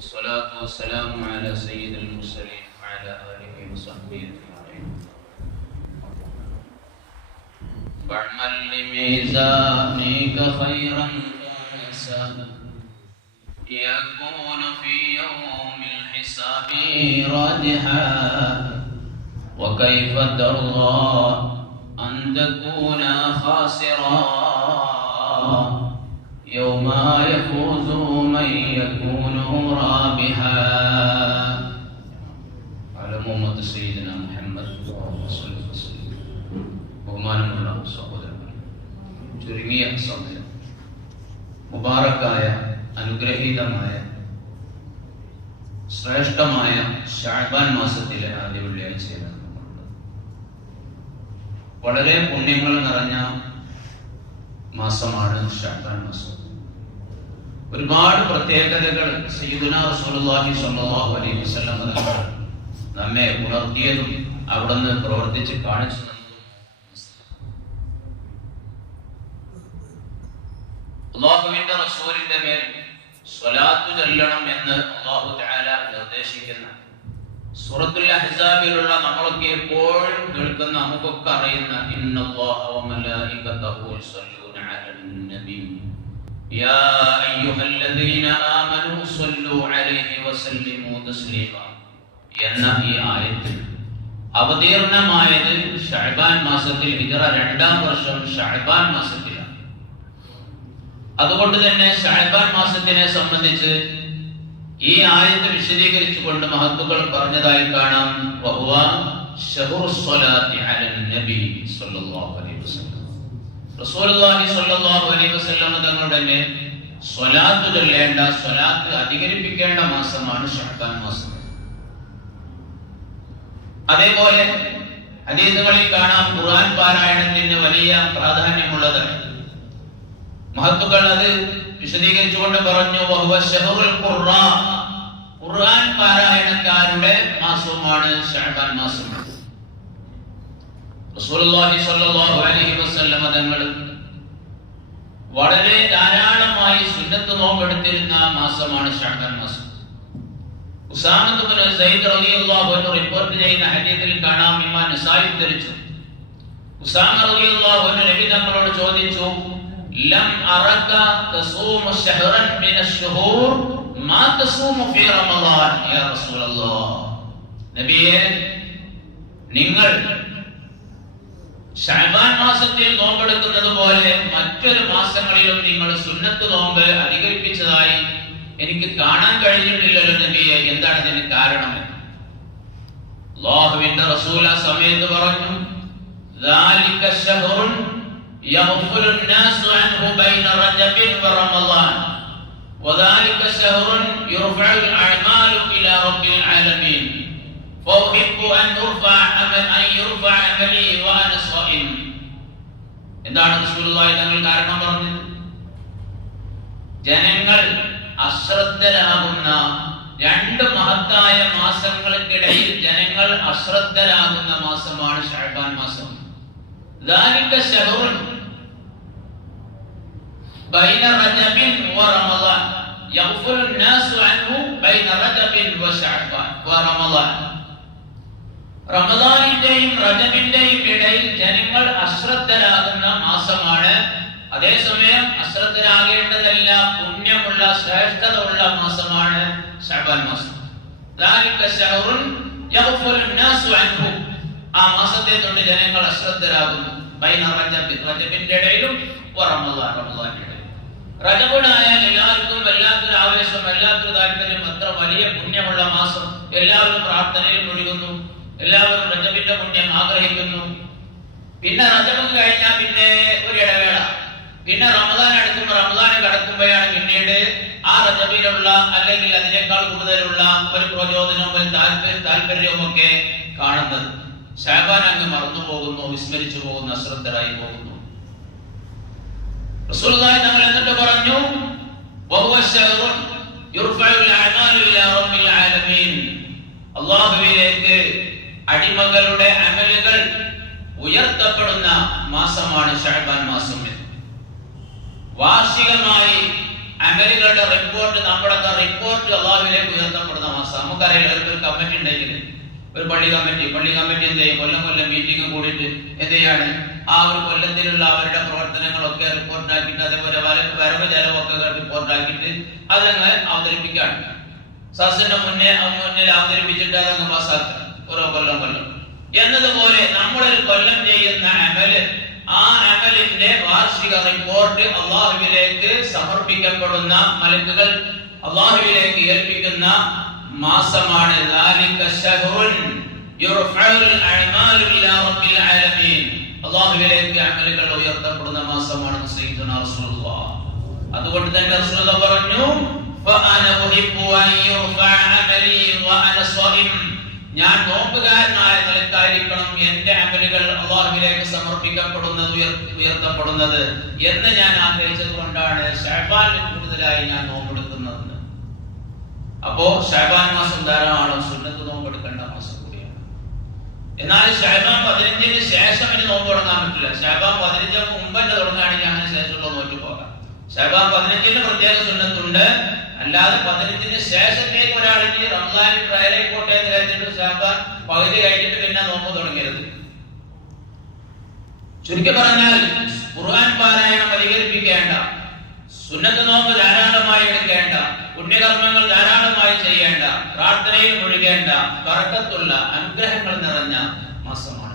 والصلاة والسلام على سيد المرسلين وعلى آله وصحبه أجمعين. واعمل لميزانك خيرا كان يكون في يوم الحساب راجحا وكيف ترضى أن تكون خاسرا؟ يوم يفوز من يكون رابحا على محمد سيدنا محمد صلى الله عليه وسلم ബഹുമാനമുള്ള സഹോദരങ്ങൾ ചുരുങ്ങിയ സമയം മുബാറക്കായ അനുഗ്രഹീതമായ ശ്രേഷ്ഠമായ ഷാബാൻ മാസത്തിലെ ആദ്യ വെള്ളിയാഴ്ചയിലാണ് നമ്മളുള്ളത് വളരെ പുണ്യങ്ങൾ നിറഞ്ഞ മാസമാണ് ഷാബാൻ മാസം ഒരുപാട് പ്രത്യേകതകൾ സയ്യിദുന റസൂലുള്ളാഹി സ്വല്ലല്ലാഹു അലൈഹി വസല്ലം തങ്ങൾ നമ്മെ ഉണർത്തിയതും അവിടുന്ന് പ്രവർത്തിച്ച് കാണിച്ചു അള്ളാഹുവിന്റെ റസൂലിന്റെ മേൽ സ്വലാത്തു ചൊല്ലണം എന്ന് അള്ളാഹു തആല നിർദ്ദേശിക്കുന്ന സൂറത്തുൽ അഹ്സാബിലുള്ള നമ്മളൊക്കെ എപ്പോഴും കേൾക്കുന്ന നമുക്കൊക്കെ അറിയുന്ന ഇന്നല്ലാഹ വമലായികതഹു മലായികതഹു യുസല്ലൂന يا أيها യാ അയ്യുഹല്ലദീന ആമനൂ عليه വസല്ലിമൂ തസ്ലീമ എന്ന ഈ ആയത്തിൽ അവതീർണമായത് ഷഅബാൻ മാസത്തിൽ ഹിജറ രണ്ടാം വർഷം ഷഅബാൻ മാസത്തിലാണ്. അതുകൊണ്ട് തന്നെ ഷഅബാൻ മാസത്തിനെ സംബന്ധിച്ച് ഈ ആയത്ത് വിശദീകരിച്ചുകൊണ്ട് മഹത്തുക്കൾ പറഞ്ഞതായി കാണാം. നബി സ്വല്ലല്ലാഹു അലൈഹി വസല്ലം. റസൂലുള്ളാഹി സ്വല്ലല്ലാഹു അലൈഹി വസല്ലം തങ്ങളുടെ മേൽ സ്വലാത്ത് ചൊല്ലേണ്ട സ്വലാത്ത് അധികരിപ്പിക്കേണ്ട മാസമാണ് ഷഅബാൻ മാസം. അതേപോലെ ഹദീസുകളിൽ കാണാം ഖുർആൻ പാരായണത്തിന് വലിയ പ്രാധാന്യമുള്ളതാണ് മഹത്തുക്കൾ അത് വിശദീകരിച്ചുകൊണ്ട് പറഞ്ഞു ഖുർആൻ. പാരായണക്കാരുടെ മാസവുമാണ് ഷഅബാൻ മാസം റസൂലുള്ളാഹി സ്വല്ലല്ലാഹു അലൈഹി വസല്ലം തങ്ങൾ വളരെ ധാരാളമായി സുന്നത്ത് നോമ്പെടുത്തിരുന്ന മാസമാണ് മാസം. റിപ്പോർട്ട് ചെയ്യുന്ന ഹദീസിൽ കാണാം ഇമാം നസായി ഉദ്ധരിച്ചു. ഉസാമ റളിയല്ലാഹു അൻഹു നബി തങ്ങളോട് ചോദിച്ചു ലം അറക മിന മാ യാ റസൂലല്ലാഹ് നബിയേ നിങ്ങൾ ഷഅബാൻ മാസത്തിൽ നോമ്പെടുക്കുന്നത് പോലെ മറ്റൊരു മാസങ്ങളിലും നിങ്ങൾ സുന്നത്ത് നോമ്പ് അധികരിപ്പിച്ചതായി എനിക്ക് കാണാൻ കഴിഞ്ഞിട്ടില്ലല്ലോ നബിയെ എന്താണ് ഇതിന് കാരണം അല്ലാഹുവിന്റെ റസൂൽ ആ സമയത്ത് പറഞ്ഞു ذلك شهر يغفل الناس عنه بين رجب ورمضان وذلك شهر يرفع الأعمال إلى رب العالمين എന്താണ് റസൂലുള്ളാഹി തങ്ങൾ കാരണം പറഞ്ഞത് ജനങ്ങൾ അശ്രദ്ധരാകുന്ന രണ്ട് മഹത്തായ മാസങ്ങൾക്കിടയിൽ ജനങ്ങൾ അശ്രദ്ധരാകുന്ന മാസമാണ് ഷഅബാൻ മാസം ذلك شهر بين رجب ورمضان يغفل الناس عنه بين رجب وشعبان ورمضان റമദാനിന്റെയും റജബിന്റെയും ഇടയിൽ ജനങ്ങൾ അശ്രദ്ധരാകുന്ന മാസമാണ്. അതേസമയം അശ്രദ്ധരാകേണ്ടതല്ല പുണ്യമുള്ള ശ്രേഷ്ഠത ഉള്ള മാസമാണ് ഷബാൻ മാസം. ആ മാസത്തെ തൊട്ട് ജനങ്ങൾ അശ്രദ്ധരാകുന്നു. റജബിന്റെ ഇടയിലും റജബുടായാൽ എല്ലാവർക്കും വല്ലാത്തൊരു ആവേശം വല്ലാത്തൊരു താല്പര്യം അത്ര വലിയ പുണ്യമുള്ള മാസം. എല്ലാവരും പ്രാർത്ഥനയിൽ മുഴുകുന്നു. എല്ലാവരും റജബിന്റെ പുണ്യം ആഗ്രഹിക്കുന്നു. പിന്നെ റജബ് കഴിഞ്ഞാൽ പിന്നെ ഒരു ഇടവേള. പിന്നെ റമദാൻ അടുക്കുമ്പോൾ റമദാൻ കടക്കുമ്പോഴാണ് പിന്നീട് ആ റജബിലുള്ള അല്ലെങ്കിൽ അതിനേക്കാൾ കൂടുതലുള്ള ഒരു പ്രചോദനവും ഒരു താല്പര്യം താല്പര്യവും ഒക്കെ കാണുന്നത്. ഷാബാൻ അങ്ങ് മറന്നു പോകുന്നു വിസ്മരിച്ചു പോകുന്നു അശ്രദ്ധരായി പോകുന്നു. റസൂലുള്ളാഹി എന്നിട്ട് പറഞ്ഞു അഅമാലു ഇലാ റബ്ബിൽ ആലമീൻ. അല്ലാഹുവിലേക്ക് അടിമകളുടെ അമലുകൾ ഉയർത്തപ്പെടുന്ന മാസമാണ് ഷഅബാൻ മാസം. എന്ന് വാർഷികമായി അമലുകളുടെ റിപ്പോർട്ട് നമ്മുടെ റിപ്പോർട്ട് അള്ളാഹുവിലേക്ക് ഉയർത്തപ്പെടുന്ന മാസം. നമുക്കറിയാം ഒരു കമ്മിറ്റി ഉണ്ടെങ്കിൽ. ഒരു പള്ളി കമ്മിറ്റി പള്ളി കമ്മിറ്റി എന്ത് ചെയ്യും? കൊല്ലം കൊല്ലം മീറ്റിംഗ് കൂടിയിട്ട് എന്ത് ചെയ്യാണ്? ആ ഒരു കൊല്ലത്തിലുള്ള അവരുടെ പ്രവർത്തനങ്ങളൊക്കെ റിപ്പോർട്ടാക്കിയിട്ട് അതേപോലെ വര- വരവ് ചെലവൊക്കെ റിപ്പോർട്ടാക്കിയിട്ട് അതങ്ങ് അവതരിപ്പിക്കുകയാണ്. സസിന്റെ മുന്നേ മുന്നിൽ അവതരിപ്പിച്ചിട്ട് അതങ്ങ് പാസ്സാക്കുക ഓരോ കൊല്ലം കൊല്ലം എന്നതുപോലെ നമ്മളൊരു കൊല്ലം ചെയ്യുന്ന അമൽ ആ അമലിന്റെ വാർഷിക റിപ്പോർട്ട് അള്ളാഹുവിലേക്ക് സമർപ്പിക്കപ്പെടുന്ന മലക്കുകൾ അള്ളാഹുവിലേക്ക് ഏൽപ്പിക്കുന്ന മാസമാണ് അള്ളാഹുവിലേക്ക് അമലുകൾ ഉയർത്തപ്പെടുന്ന മാസമാണ് അതുകൊണ്ട് തന്നെ പറഞ്ഞു ഞാൻ നോമ്പുകാരനായ നിലക്കായിരിക്കണം എന്റെ അമലുകൾ അള്ളാഹുവിലേക്ക് സമർപ്പിക്കപ്പെടുന്നത് ഉയർത്തപ്പെടുന്നത് എന്ന് ഞാൻ ആഗ്രഹിച്ചത് കൊണ്ടാണ് ഷഹബാനിൽ കൂടുതലായി ഞാൻ നോമ്പെടുക്കുന്നത്. അപ്പോ ഷഹബാൻ മാസം ധാരാളം സുന്നത്ത് നോമ്പെടുക്കേണ്ട മാസം കൂടിയാണ്. എന്നാൽ ഷഹബാൻ പതിനഞ്ചിന് ശേഷം ഇനി നോമ്പ് തുടങ്ങാൻ പറ്റില്ല. ഷഹബാൻ പതിനഞ്ചിന് മുമ്പ് തുടങ്ങുകയാണെങ്കിൽ അങ്ങനെ ശേഷമുള്ള നോക്കി പോകാം. ഷഹബാൻ പതിനഞ്ചിന് പ്രത്യേക സുന്നത്തുണ്ട്. അല്ലാതെ പതിനഞ്ചിന് ശേഷത്തേക്ക് ഒരാളിന് റംസാൻ ട്രയലായിക്കോട്ടെ എന്ന് കരുതിയിട്ട് ശാന്ത പകുതി കഴിഞ്ഞിട്ട് പിന്നെ നോമ്പ് തുടങ്ങരുത് ചുരുക്കി പറഞ്ഞാൽ ഖുർആൻ പാരായണം പരിഹരിപ്പിക്കേണ്ട സുന്നത്ത് നോമ്പ് ധാരാളമായി എടുക്കേണ്ട പുണ്യകർമ്മങ്ങൾ ധാരാളമായി ചെയ്യേണ്ട പ്രാർത്ഥനയിൽ മുഴുകേണ്ട കറക്കത്തുള്ള അനുഗ്രഹങ്ങൾ നിറഞ്ഞ മാസമാണ്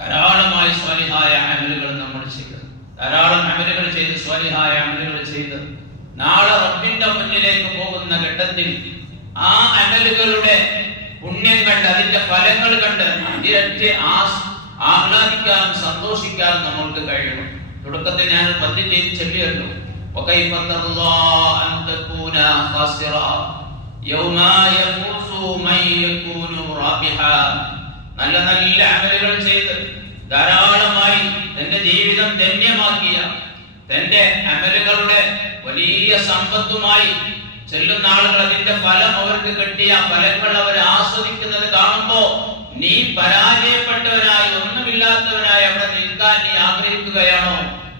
ധാരാളമായി സ്വാലിഹായ അമലുകൾ നമ്മൾ ചെയ്ത്. ധാരാളം അമലുകൾ ചെയ്ത് സ്വാലിഹായ അമലുകൾ ചെയ്ത് നാളെ റബ്ബിന്റെ മുന്നിലേക്ക് പോകുന്ന ഘട്ടത്തിൽ ആ അമലുകളുടെ പുണ്യം കണ്ട് അതിന്റെ ഫലങ്ങൾ കണ്ട് അതിരറ്റ് ആസ് ആഹ്ലാദിക്കാനും സന്തോഷിക്കാനും നമ്മൾക്ക് കഴിയണം തുടക്കത്തിൽ ഞാൻ ഒരു പദ്യം ചെയ്ത് ചൊല്ലിയല്ലോ وكيف ترضى أن تكون خاسرا يوم يفوز من يكون رابحا നല്ല നല്ല അമലുകൾ ചെയ്ത് ധാരാളമായി തന്റെ ജീവിതം ധന്യമാക്കിയ തന്റെ അമലുകളുടെ വലിയ സമ്പത്തുമായി ചെല്ലുന്ന ആളുകൾ അതിന്റെ ഫലം അവർക്ക് കിട്ടിയ ഫലങ്ങൾ അവർ ആസ്വദിക്കുന്നത് കാണുമ്പോ നീ പരാജയപ്പെട്ടവനായി ഒന്നുമില്ലാത്തവരായി അവിടെ നിൽക്കാൻ നീ ആഗ്രഹിക്കുകയാണോ?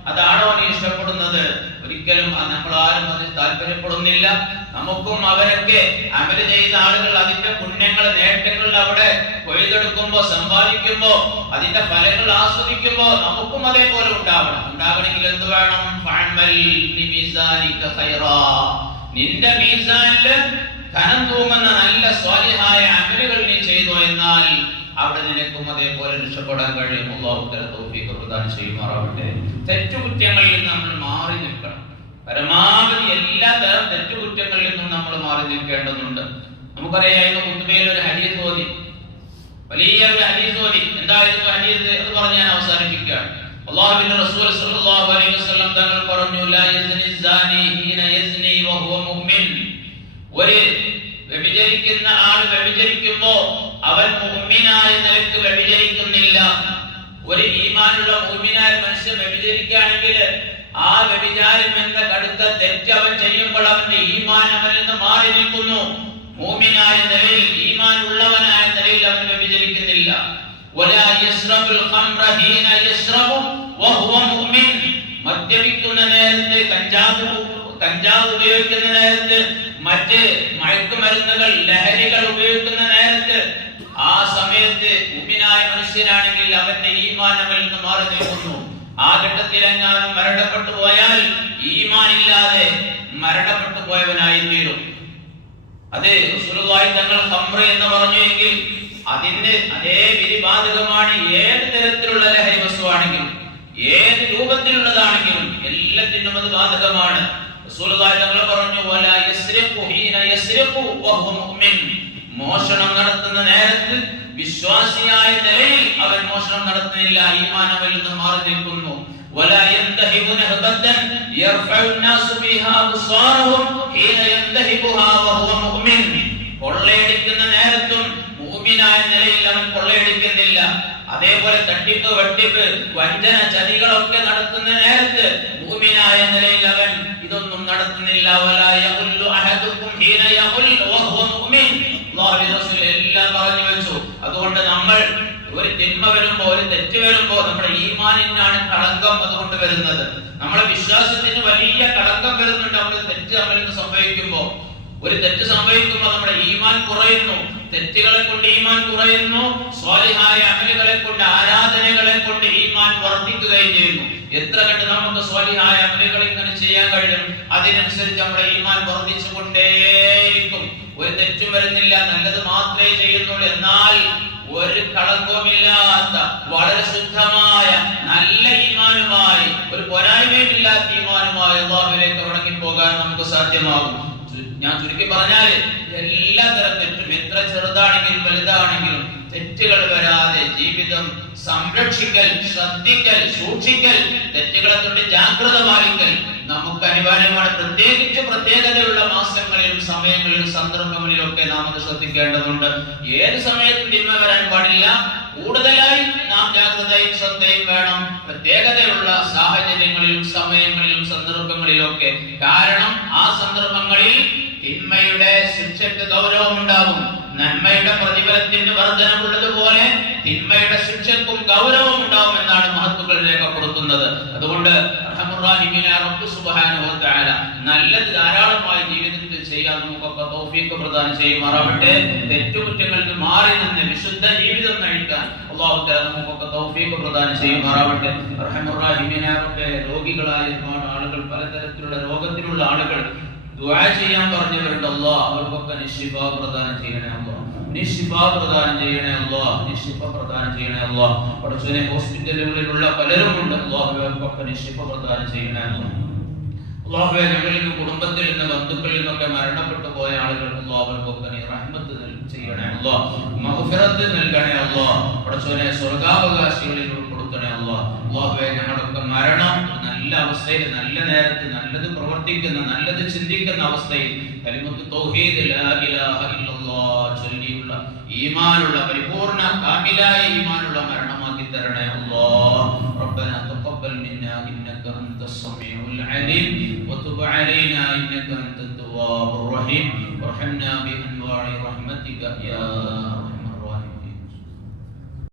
അതാണോ നീ ഇഷ്ടപ്പെടുന്നത്? ഒരിക്കലും നമ്മളാരും അതിൽ താല്പര്യപ്പെടുന്നില്ല. നമുക്കും അവരൊക്കെ അമൽ ചെയ്ത ആളുകൾ അതിന്റെ പുണ്യങ്ങൾ നേട്ടങ്ങൾ അവിടെ കൊയ്തെടുക്കുമ്പോ സമ്പാദിക്കുമ്പോ അതിന്റെ ഫലങ്ങൾ ആസ്വദിക്കുമ്പോ നമുക്കും അതേപോലെ ഉണ്ടാവണം. ഉണ്ടാകണമെങ്കിൽ എന്ത് വേണം. നിന്റെ മീസാനിൽ ധനം തൂങ്ങുന്ന നല്ല സ്വാലിഹായ അമലുകൾ നീ ചെയ്തു എന്നാൽ അവിടെ നിനക്കും അതേപോലെ രക്ഷപ്പെടാൻ കഴിയും. പ്രദാനം ചെയ്യുമാറാവട്ടെ. തെറ്റുകുറ്റങ്ങളിൽ നമ്മൾ മാറി നിൽക്കണം. പരമാവധി എല്ലാ തരം തെറ്റുകുറ്റങ്ങളിൽ നിന്നും നമ്മൾ മാറി നിൽക്കേണ്ടതുണ്ട്. നമുക്കറിയാം കുത്തുബയിൽ ഒരു ഹദീസ് ഓതി. വലിയ ഒരു ഹദീസ് ഓതി. എന്തായിരുന്നു ഹരിയത് എന്ന് പറഞ്ഞ് ഞാൻ അവസാനിപ്പിക്കുകയാണ്. റസൂൽ സല്ലല്ലാഹു അലൈഹി വസല്ലം പറഞ്ഞു ലാ സാനി മുഅ്മിൻ. ആൾ അവൻ മുഅ്മിനായ നിലയ്ക്ക് ഒരു ഈമാനുള്ള മുഅ്മിനായ മനുഷ്യൻ വ്യഭിചരിക്കുകയാണെങ്കിൽ ആ വ്യഭിചാരം എന്ന കടുത്ത തെറ്റ് അവൻ ചെയ്യുമ്പോൾ അവന്റെ ഈമാൻ മാറി നിൽക്കുന്നു. മോമിനായ നിലയിൽ ഈമാൻ ഉള്ളവനായ നിലയിൽ അവൻ വ്യഭിചരിക്കുന്നില്ല. മദ്യപിക്കുന്ന നേരത്ത് കഞ്ചാവ് കഞ്ചാവ് ഉപയോഗിക്കുന്ന നേരത്ത് മറ്റ് മയക്കുമരുന്നുകൾ ലഹരികൾ ഉപയോഗിക്കുന്ന നേരത്ത് ആ സമയത്ത് ഉമ്മിനായ മനുഷ്യനാണെങ്കിൽ അവന്റെ ഈമാൻ ആ മരണപ്പെട്ടു പോയാൽ ഈമാൻ ഇല്ലാതെ മരണപ്പെട്ടു പോയവനായി തീരും. അതെ സുലുവായി തങ്ങൾ കമ്ര എന്ന് പറഞ്ഞു എങ്കിൽ അതിന്റെ അതേ വിധി ബാധകമാണ് ഏത് തരത്തിലുള്ള ലഹരി വസ്തുവാണെങ്കിലും ഏത് രൂപത്തിലുള്ളതാണെങ്കിലും എല്ലാത്തിനും അത് ബാധകമാണ്. തങ്ങൾ പറഞ്ഞു മോഷണം നടത്തുന്ന നേരത്ത് വിശ്വാസിയായ നിലയിൽ അവൻ മോഷണം നടത്തുന്നില്ല ഈമാൻ നിന്ന് മാറി നിൽക്കുന്നു. ولا ينتهب نهبة يرفع الناس بها أبصارهم حين ينتهبها وهو مؤمن കൊള്ളയടിക്കുന്ന നേരത്തും മൂമിനായ നിലയിൽ അവൻ കൊള്ളയടിക്കുന്നില്ല അതേപോലെ തട്ടിപ്പ് വെട്ടിപ്പ് വഞ്ചന ചതികളൊക്കെ നടത്തുന്ന നേരത്ത് മൂമിനായ നിലയിൽ അവൻ ഇതൊന്നും നടത്തുന്നില്ല ولا يغل أحدكم حين يغل وهو مؤمن അല്ലാഹുവിന്റെ റസൂൽ എല്ലാം പറഞ്ഞു വെച്ചു അതുകൊണ്ട് നമ്മൾ ഒരു തിന്മ വരുമ്പോ ഒരു തെറ്റ് വരുമ്പോ നമ്മുടെ ഈമാനിനാണ് കളങ്കം അതുകൊണ്ട് വരുന്നത്. നമ്മുടെ വിശ്വാസത്തിന് വലിയ കളങ്കം വരുന്നുണ്ട്. നമ്മൾ തെറ്റ് നമ്മളിൽ നിന്ന് സംഭവിക്കുമ്പോ. ഒരു തെറ്റ് സംഭവിക്കുമ്പോൾ നമ്മുടെ ഈമാൻ കുറയുന്നു. തെറ്റുകളെ കൊണ്ട് ഈമാൻ കുറയുന്നു. സ്വാലിഹായ അമലുകളെ കൊണ്ട് ആരാധനകളെ കൊണ്ട് ഈമാൻ വർദ്ധിക്കുകയും ചെയ്യുന്നു. എത്ര കണ്ട് നമുക്ക് സ്വാലിഹായ അമലുകൾ ഇങ്ങനെ ചെയ്യാൻ കഴിയും? അതിനനുസരിച്ച് നമ്മുടെ ഈമാൻ വർദ്ധിച്ചുകൊണ്ടേയിരിക്കും. ഒരു തെറ്റും വരുന്നില്ല. നല്ലത് മാത്രമേ ചെയ്യുന്നുള്ളൂ. എന്നാൽ ഒരു കളങ്കവുമില്ലാത്ത വളരെ ശുദ്ധമായ നല്ല ഈമാനുമായി ഒരു പോരായ്മയും ഇല്ലാത്ത ഈമാനുമായി അള്ളാഹുവിലേക്ക് പോകാൻ നമുക്ക് സാധ്യമാകും. ഞാൻ ചുരുക്കി പറഞ്ഞാൽ എല്ലാ തരം തെറ്റും എത്ര ചെറുതാണെങ്കിലും വലുതാണെങ്കിലും തെറ്റുകൾ വരാതെ ജീവിതം സംരക്ഷിക്കൽ ശ്രദ്ധിക്കൽ സൂക്ഷിക്കൽ തെറ്റുകളെ തൊട്ട് ജാഗ്രത പാലിക്കൽ നമുക്ക് അനിവാര്യമാണ്. പ്രത്യേകിച്ച് പ്രത്യേകതയുള്ള മാസങ്ങളിലും സമയങ്ങളിലും സന്ദർഭങ്ങളിലും ഒക്കെ നാം അത് ശ്രദ്ധിക്കേണ്ടതുണ്ട്. ഏത് സമയത്തും തിന്മ വരാൻ പാടില്ല. കൂടുതലായി നാം ജാഗ്രതയും ശ്രദ്ധയും വേണം. പ്രത്യേകതയുള്ള സാഹചര്യങ്ങളിലും സമയങ്ങളിലും സന്ദർഭങ്ങളിലും ഒക്കെ കാരണം ആ സന്ദർഭങ്ങളിൽ തിന്മയുടെ ശിക്ഷയ്ക്ക് ഗൗരവമുണ്ടാകും. നന്മയുടെ പ്രതിഫലത്തിന് വർധനമുള്ളതുപോലെ തിന്മയുടെ ശിക്ഷക്കും ഗൗരവം ഉണ്ടാവുമെന്നാണ് മഹത്തുക്കൾ രേഖപ്പെടുത്തുന്നത്. അതുകൊണ്ട് നല്ലത് ധാരാളമായി ജീവിതത്തിൽ ചെയ്യാൻ നമുക്കൊക്കെ തൗഫീഖ് പ്രദാനം ചെയ്യുമാറാവട്ടെ. തെറ്റുകുറ്റങ്ങളിൽ മാറി നിന്ന് വിശുദ്ധ ജീവിതം നയിക്കാൻ നമുക്കൊക്കെ തൗഫീഖ് പ്രദാനം ചെയ്യുമാറാവട്ടെ. റഹ്മുറാഹിമീനായ റബ്ബേ രോഗികളായ ഒരുപാട് ആളുകൾ പലതരത്തിലുള്ള രോഗത്തിലുള്ള ആളുകൾ ദുആ ചെയ്യാൻ പറഞ്ഞവരുണ്ട് അല്ലാഹ്. അവർക്കൊക്കെ നിശിഫ പ്രദാനം ചെയ്യണേ അല്ലാഹ്. നിശിഫ പ്രദാനം ചെയ്യണേ അല്ലാഹ്. നിശിഫ പ്രദാനം ചെയ്യണേ അല്ലാഹ്. പഠിച്ചവനെ ഹോസ്പിറ്റലുകളിലുള്ള പലരും ഉണ്ട് അല്ലാഹ്. അവർക്കൊക്കെ നിശിഫ പ്രദാനം ചെയ്യണേ അല്ലാഹ്. അള്ളാഹുവെ ഞങ്ങളിൽ നിന്ന് കുടുംബത്തിൽ നിന്ന് ബന്ധുക്കളിൽ നിന്നൊക്കെ മരണപ്പെട്ടു പോയ ആളുകൾ അവർക്കൊക്കെ നീ റഹ്മത്ത് ചെയ്യണേ അല്ലാഹ്. മഗ്ഫിറത്ത് നൽകണേ അല്ലാഹ്. പഠിച്ചവനെ സ്വർഗാവകാശികളിൽ ഉൾപ്പെടുത്തണേ അല്ലാഹ്. അല്ലാഹുവെ ഞങ്ങളൊക്കെ മരണം നല്ല അവസ്ഥയിൽ നല്ല നേരത്ത് നല്ലത് പ്രവർത്തിക്കുന്ന നല്ലത് ചിന്തിക്കുന്ന അവസ്ഥയിൽ കലിമത്ത് തൗഹീദ് ലാ ഇലാഹ ഇല്ലല്ലാഹ് ചൊല്ലിയുള്ള ഈമാനുള്ള പരിപൂർണ കാമിലായ ഈമാനുള്ള മരണമാക്കി തരണേ അല്ലാഹ് ربنا تقبل منا انك انت السميع العليم وتب علينا انك انت التواب الرحيم وارحمنا بانواع رحمتك يا